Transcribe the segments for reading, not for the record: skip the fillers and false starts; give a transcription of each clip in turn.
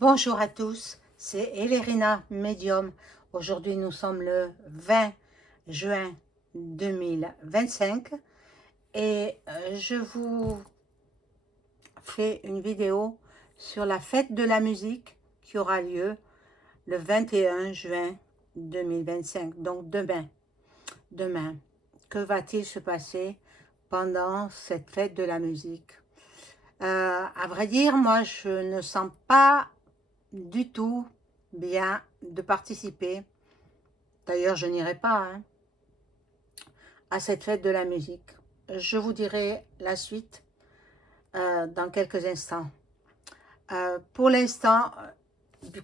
Bonjour à tous, c'est Elérina Medium. Aujourd'hui, nous sommes le 20 juin 2025 et je vous fais une vidéo sur la fête de la musique qui aura lieu le 21 juin 2025, donc demain. Demain, que va-t-il se passer pendant cette fête de la musique? À vrai dire, moi, je ne sens pas du tout bien de participer. D'ailleurs, je n'irai pas à cette fête de la musique. Je vous dirai la suite dans quelques instants. Pour l'instant,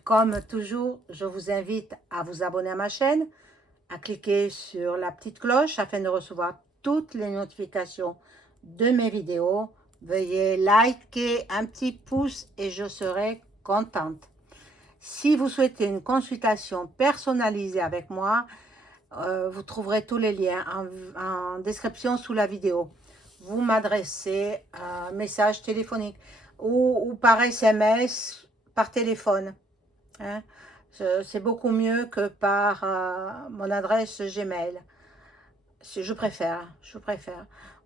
comme toujours, je vous invite à vous abonner à ma chaîne, à cliquer sur la petite cloche afin de recevoir toutes les notifications de mes vidéos. Veuillez liker un petit pouce et je serai contente. Si vous souhaitez une consultation personnalisée avec moi, vous trouverez tous les liens en description sous la vidéo. Vous m'adressez un message téléphonique ou par SMS, par téléphone. Hein. C'est beaucoup mieux que par mon adresse Gmail. Je préfère.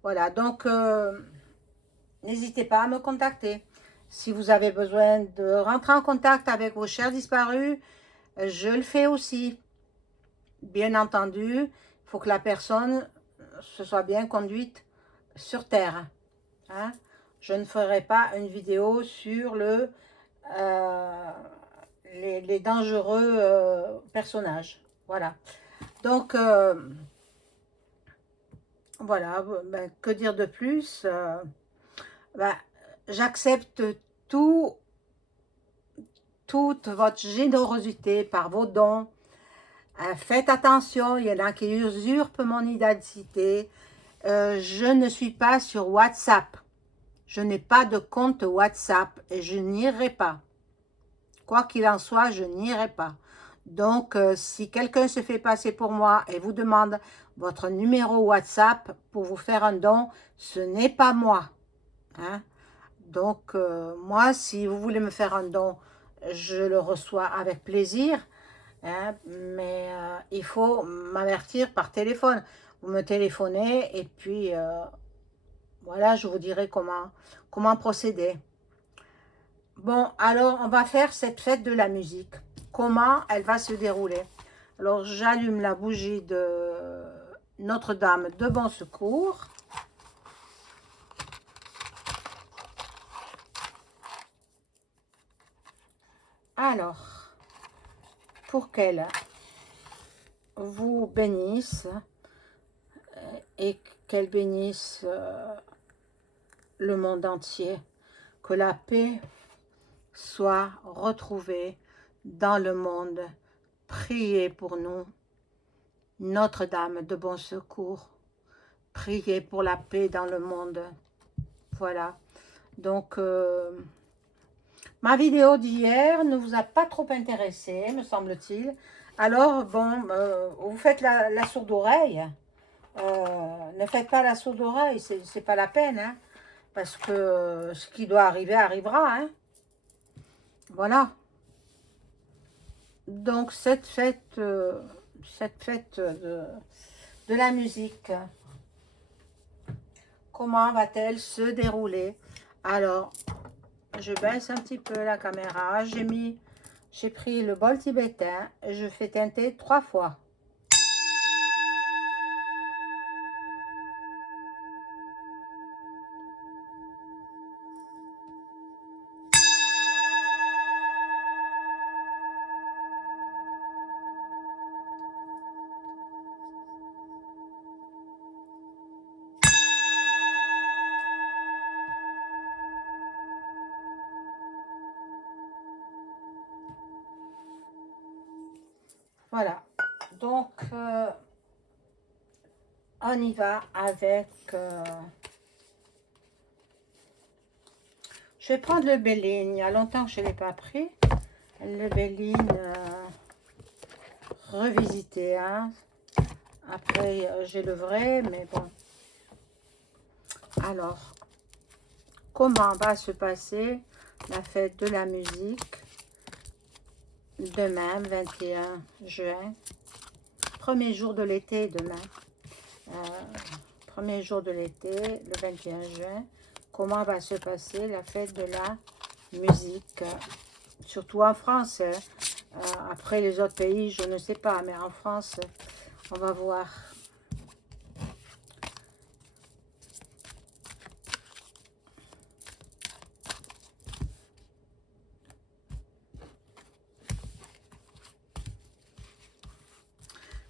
Voilà, donc n'hésitez pas à me contacter. Si vous avez besoin de rentrer en contact avec vos chers disparus, je le fais aussi. Bien entendu, il faut que la personne se soit bien conduite sur Terre. Hein. Je ne ferai pas une vidéo sur les dangereux personnages. Voilà. Donc, voilà, ben, que dire de plus ben, j'accepte toute votre générosité par vos dons. Faites attention, il y en a qui usurpent mon identité. Je ne suis pas sur WhatsApp. Je n'ai pas de compte WhatsApp et je n'irai pas. Quoi qu'il en soit, je n'irai pas. Donc, si quelqu'un se fait passer pour moi et vous demande votre numéro WhatsApp pour vous faire un don, ce n'est pas moi. Hein? Donc, moi, si vous voulez me faire un don, je le reçois avec plaisir. Hein, mais il faut m'avertir par téléphone. Vous me téléphonez et puis voilà, je vous dirai comment procéder. Bon, alors on va faire cette fête de la musique. Comment elle va se dérouler? Alors j'allume la bougie de Notre-Dame de Bon Secours. Alors, pour qu'elle vous bénisse et qu'elle bénisse le monde entier, que la paix soit retrouvée dans le monde. Priez pour nous, Notre-Dame de Bon Secours. Priez pour la paix dans le monde. Voilà. Donc, ma vidéo d'hier ne vous a pas trop intéressé, me semble-t-il. Alors, bon, vous faites la sourde oreille. Ne faites pas la sourde oreille, c'est pas la peine, hein, parce que ce qui doit arriver arrivera. Hein. Voilà. Donc, cette fête de la musique, comment va-t-elle se dérouler? Alors, je baisse un petit peu la caméra. J'ai pris le bol tibétain. Je fais teinter 3 fois. Voilà. Donc, on y va avec... je vais prendre le Béline. Il y a longtemps que je ne l'ai pas pris. Le Béline revisité. Hein. Après, j'ai le vrai, mais bon. Alors, comment va se passer la fête de la musique demain, 21 juin, premier jour de l'été demain, premier jour de l'été, le 21 juin, comment va se passer la fête de la musique, surtout en France, hein. Après les autres pays, je ne sais pas, mais en France, on va voir.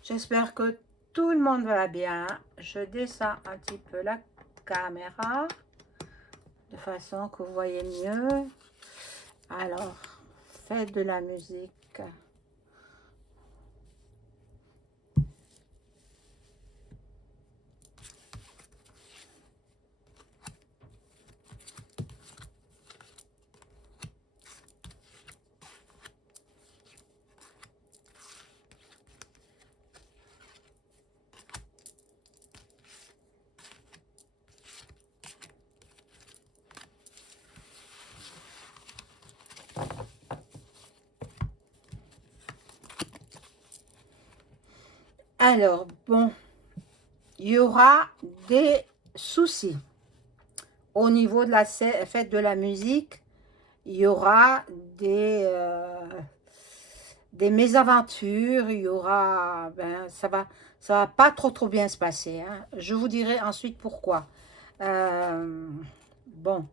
J'espère que tout le monde va bien. Je descends un petit peu la caméra de façon que vous voyez mieux. Alors, faites de la musique. Alors, bon, il y aura des soucis au niveau de la fête de la musique. Il y aura des mésaventures, il y aura, ben, ça va pas trop bien se passer, hein. Je vous dirai ensuite pourquoi. Bon,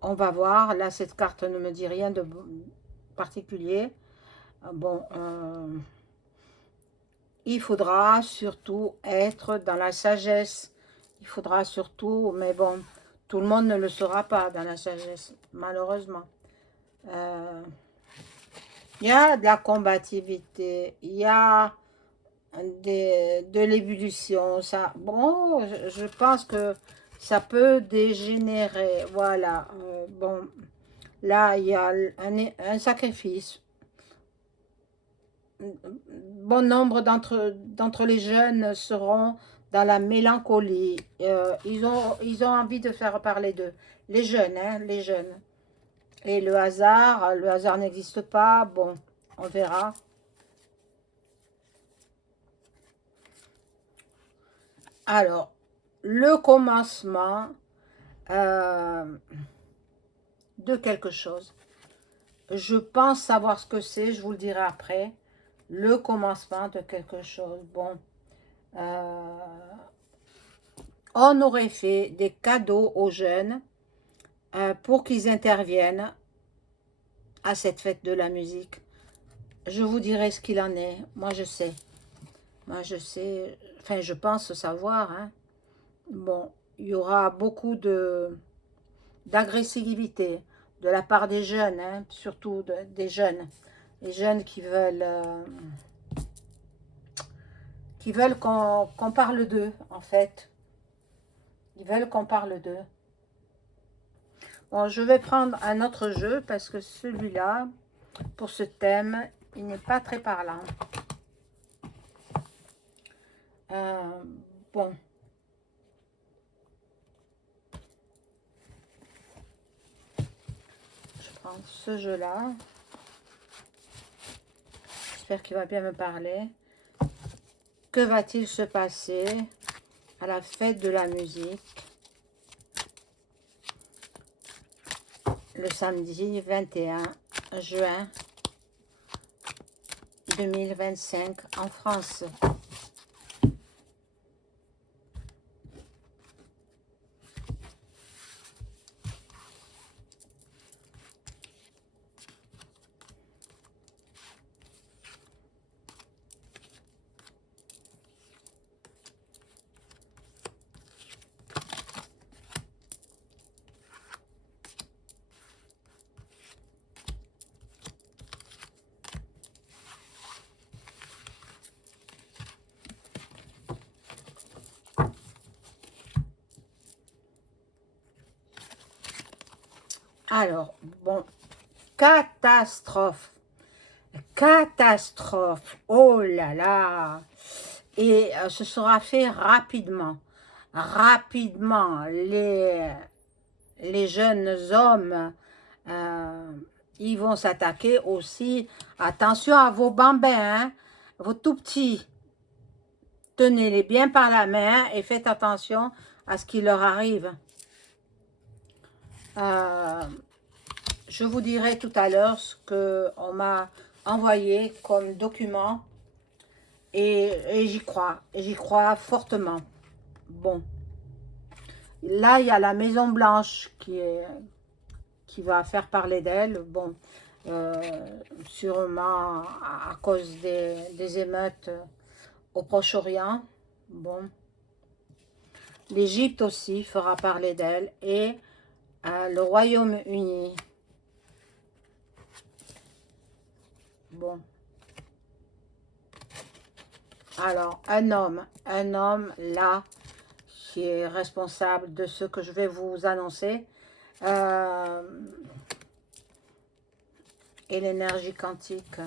on va voir. Là, cette carte ne me dit rien de particulier. Bon, il faudra surtout être dans la sagesse. Il faudra surtout, mais bon, tout le monde ne le sera pas dans la sagesse, malheureusement. Il y a de la combativité, il y a de l'ébullition. Ça, bon, je pense que ça peut dégénérer. Voilà. Bon, là, il y a un sacrifice. Bon nombre d'entre les jeunes seront dans la mélancolie. Ils ont envie de faire parler d'eux. Les jeunes, hein, les jeunes. Et le hasard n'existe pas. Bon, on verra. Alors, le commencement de quelque chose. Je pense savoir ce que c'est, je vous le dirai après. Le commencement de quelque chose. Bon, on aurait fait des cadeaux aux jeunes pour qu'ils interviennent à cette fête de la musique. Je vous dirai ce qu'il en est. Moi, je sais. Moi, je sais. Enfin, je pense savoir, hein. Bon, il y aura beaucoup d'agressivité de la part des jeunes, hein, surtout des jeunes. Les jeunes qui veulent qu'on parle d'eux, en fait. Ils veulent qu'on parle d'eux. Bon, je vais prendre un autre jeu parce que celui-là, pour ce thème, il n'est pas très parlant. Bon. Je prends ce jeu-là. J'espère qu'il va bien me parler. Que va-t-il se passer à la fête de la musique le samedi 21 juin 2025 en France? Alors, bon, catastrophe. Catastrophe. Oh là là. Et ce sera fait rapidement. Rapidement. les jeunes hommes, ils vont s'attaquer aussi. Attention à vos bambins, hein, vos tout petits. Tenez-les bien par la main et faites attention à ce qui leur arrive. Je vous dirai tout à l'heure ce qu'on m'a envoyé comme document et j'y crois fortement. Bon, là il y a la Maison Blanche qui va faire parler d'elle. Bon, sûrement à cause des émeutes au Proche-Orient. Bon, l'Égypte aussi fera parler d'elle et le Royaume-Uni. Bon. Alors, un homme là, qui est responsable de ce que je vais vous annoncer. Et l'énergie quantique.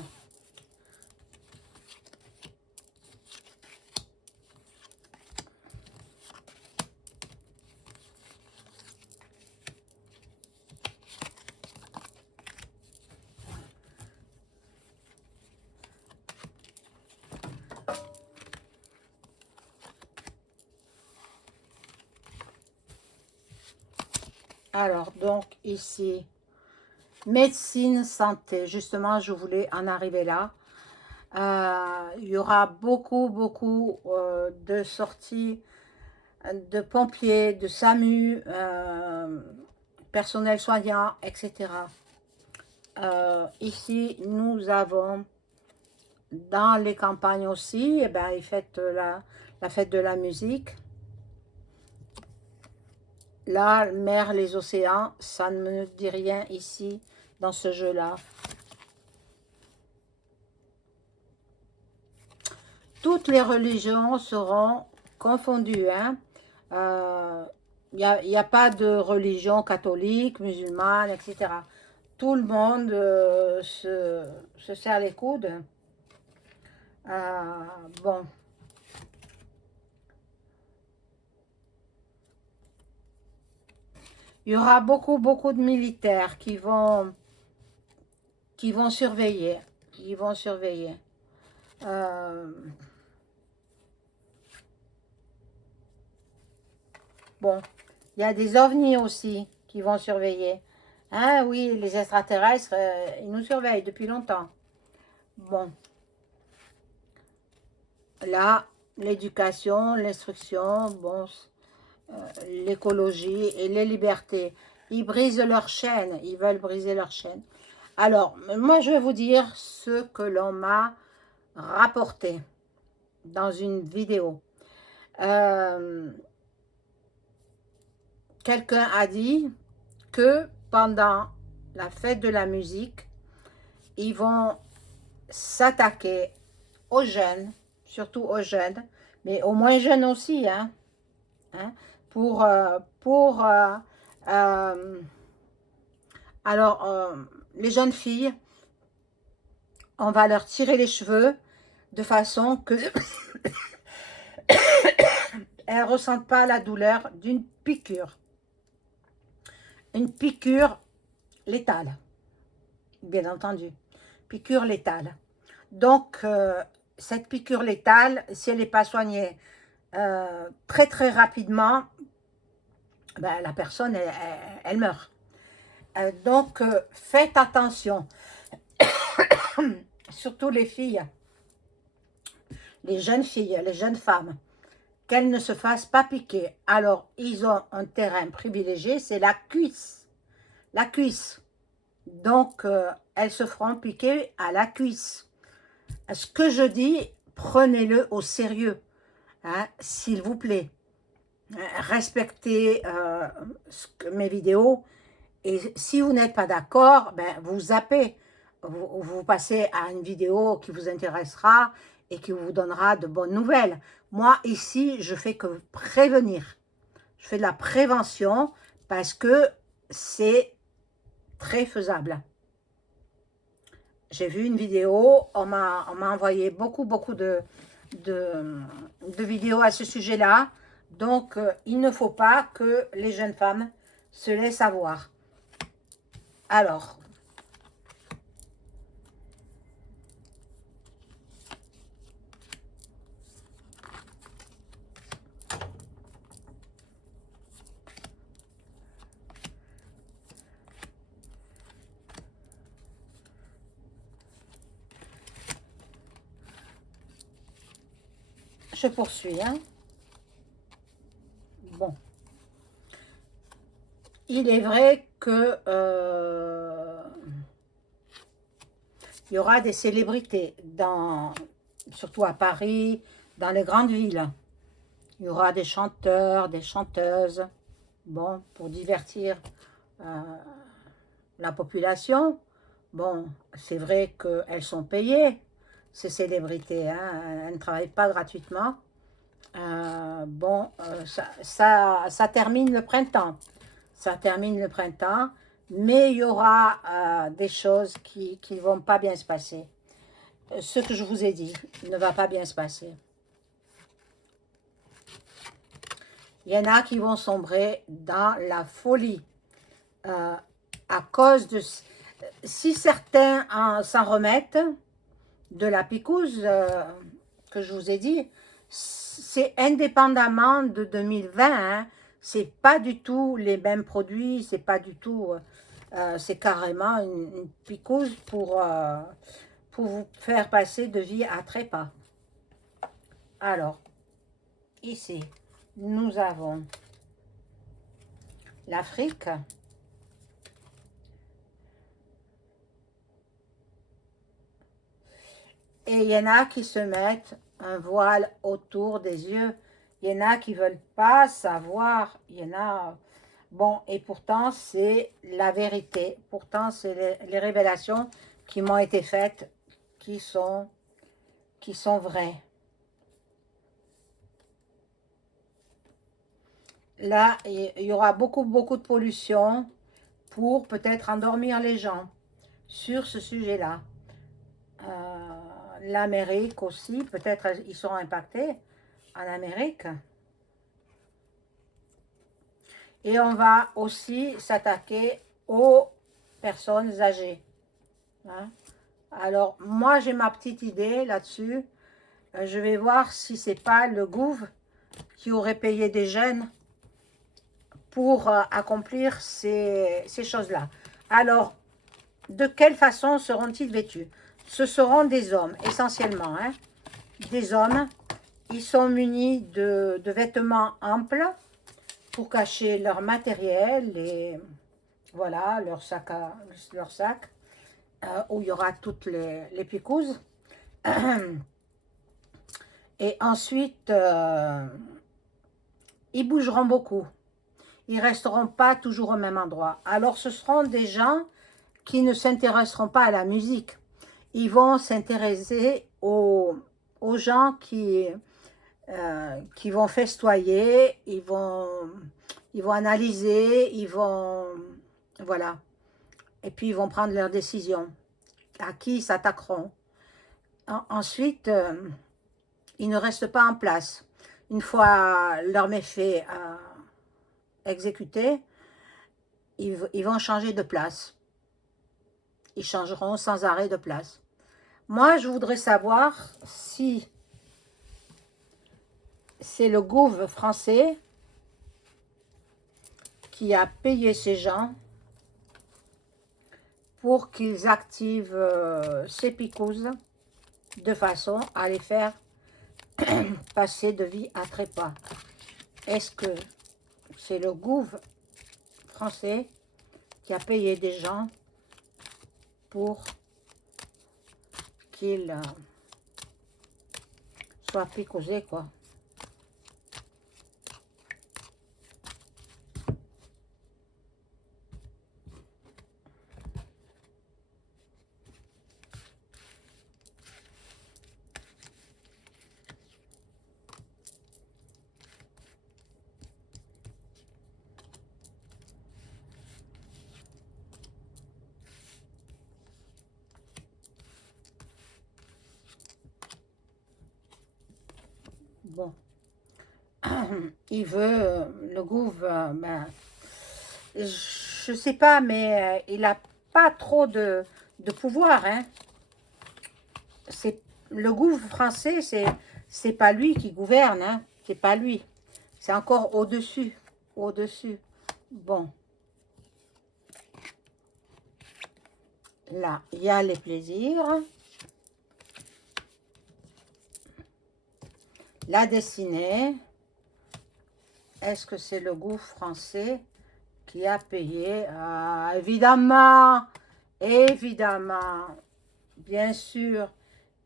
Alors, donc, ici, médecine, santé. Justement, je voulais en arriver là. Il y aura beaucoup de sorties de pompiers, de SAMU, personnel soignant, etc. Ici, nous avons, dans les campagnes aussi, eh ben, ils fêtent la fête de la musique. La mer, les océans, ça ne me dit rien ici, dans ce jeu-là. Toutes les religions seront confondues. Hein. Y a pas de religion catholique, musulmane, etc. Tout le monde se serre les coudes. Bon. Il y aura beaucoup de militaires qui vont surveiller. Bon, il y a des ovnis aussi qui vont surveiller. Hein, oui, les extraterrestres, ils nous surveillent depuis longtemps. Bon. Là, l'éducation, l'instruction, bon, l'écologie et les libertés. Ils brisent leur chaîne, ils veulent briser leur chaîne. Alors, moi, je vais vous dire ce que l'on m'a rapporté dans une vidéo. Quelqu'un a dit que pendant la fête de la musique, ils vont s'attaquer aux jeunes, surtout aux jeunes, mais aux moins jeunes aussi, hein, alors, les jeunes filles, on va leur tirer les cheveux de façon que elles ne ressentent pas la douleur d'une piqûre. Une piqûre létale, bien entendu. Piqûre létale. Donc, cette piqûre létale, si elle n'est pas soignée très rapidement, ben, la personne, elle meurt. Donc, faites attention. Surtout les filles, les jeunes filles, les jeunes femmes, qu'elles ne se fassent pas piquer. Alors, ils ont un terrain privilégié, c'est la cuisse. La cuisse. Donc, elles se feront piquer à la cuisse. Ce que je dis, prenez-le au sérieux, hein, s'il vous plaît. Respectez mes vidéos. Et si vous n'êtes pas d'accord, ben, vous zappez. Vous passez à une vidéo qui vous intéressera et qui vous donnera de bonnes nouvelles. Moi, ici, je fais que prévenir. Je fais de la prévention parce que c'est très faisable. J'ai vu une vidéo, on m'a envoyé beaucoup de vidéos à ce sujet-là. Donc, il ne faut pas que les jeunes femmes se laisse avoir. Alors, je poursuis, hein. Bon, il est vrai que il y aura des célébrités, surtout à Paris, dans les grandes villes. Il y aura des chanteurs, des chanteuses, bon, pour divertir euh, la population. Bon, c'est vrai qu'elles sont payées, ces célébrités, hein, elles ne travaillent pas gratuitement. Bon, ça termine le printemps. Ça termine le printemps, mais il y aura des choses qui ne vont pas bien se passer. Ce que je vous ai dit ne va pas bien se passer. Il y en a qui vont sombrer dans la folie à cause de... Si certains s'en remettent de la picouse que je vous ai dit, c'est indépendamment de 2020, hein, c'est pas du tout les mêmes produits, c'est pas du tout, c'est carrément une picouse pour vous faire passer de vie à trépas. Alors, ici, nous avons l'Afrique. Et il y en a qui se mettent un voile autour des yeux. Il y en a qui ne veulent pas savoir. Il y en a... Bon, et pourtant, c'est la vérité. Pourtant, c'est les révélations qui m'ont été faites qui sont vraies. Là, il y aura beaucoup de pollution pour peut-être endormir les gens sur ce sujet-là. L'Amérique aussi, peut-être ils seront impactés en Amérique. Et on va aussi s'attaquer aux personnes âgées. Hein? Alors, moi, j'ai ma petite idée là-dessus. Je vais voir si c'est pas le gouv qui aurait payé des jeunes pour accomplir ces choses-là. Alors, de quelle façon seront-ils vêtus? Ce seront des hommes, essentiellement. Hein? Des hommes. Ils sont munis de vêtements amples pour cacher leur matériel et voilà, leur sac, où il y aura toutes les picouses. Et ensuite, ils bougeront beaucoup. Ils ne resteront pas toujours au même endroit. Alors, ce seront des gens qui ne s'intéresseront pas à la musique. Ils vont s'intéresser aux gens qui vont festoyer, ils vont analyser, ils vont... Voilà. Et puis, ils vont prendre leurs décisions. À qui ils s'attaqueront. Ensuite, ils ne restent pas en place. Une fois leurs méfaits exécutés, ils vont changer de place. Ils changeront sans arrêt de place. Moi, je voudrais savoir si c'est le gouv français qui a payé ces gens pour qu'ils activent ces picouses de façon à les faire passer de vie à trépas. Est-ce que c'est le gouv français qui a payé des gens pour qu'ils soient picousés, quoi? Bon, il veut, le gouv, ben, je sais pas, mais il n'a pas trop de pouvoir, hein. C'est le gouvernement français, c'est pas lui qui gouverne, hein. C'est pas lui. C'est encore au-dessus, au-dessus. Bon, là, il y a les plaisirs. La destinée. Est-ce que c'est le gouvernement français qui a payé? Ah, évidemment, évidemment, bien sûr,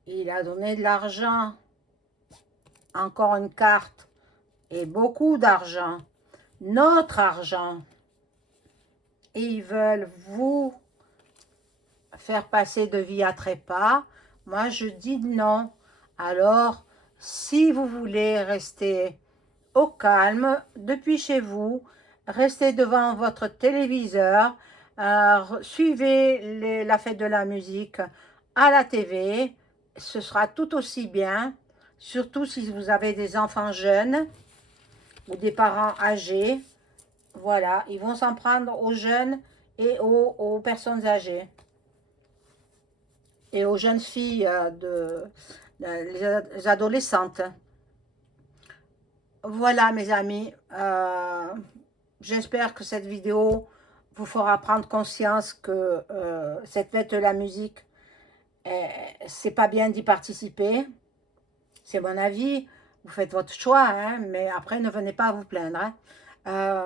il a donné de l'argent. Encore une carte et beaucoup d'argent. Notre argent. Et ils veulent vous faire passer de vie à trépas. Moi, je dis non. Alors, si vous voulez rester au calme, depuis chez vous, restez devant votre téléviseur, suivez la fête de la musique à la TV, ce sera tout aussi bien, surtout si vous avez des enfants jeunes ou des parents âgés. Voilà, ils vont s'en prendre aux jeunes et aux personnes âgées et aux jeunes filles, les adolescentes. Voilà mes amis, j'espère que cette vidéo vous fera prendre conscience que cette fête de la musique, c'est pas bien d'y participer. C'est mon avis, vous faites votre choix, hein, mais après ne venez pas vous plaindre. Hein.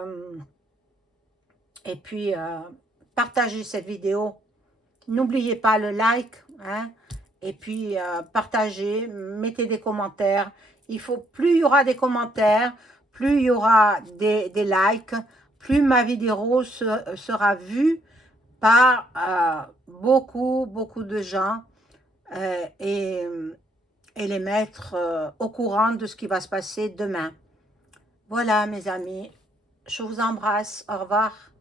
Et puis, partagez cette vidéo. N'oubliez pas le like, hein, et puis partagez, mettez des commentaires. Plus il y aura des commentaires, plus il y aura des likes, plus ma vidéo sera vue par beaucoup de gens et les mettre au courant de ce qui va se passer demain. Voilà mes amis, je vous embrasse, au revoir.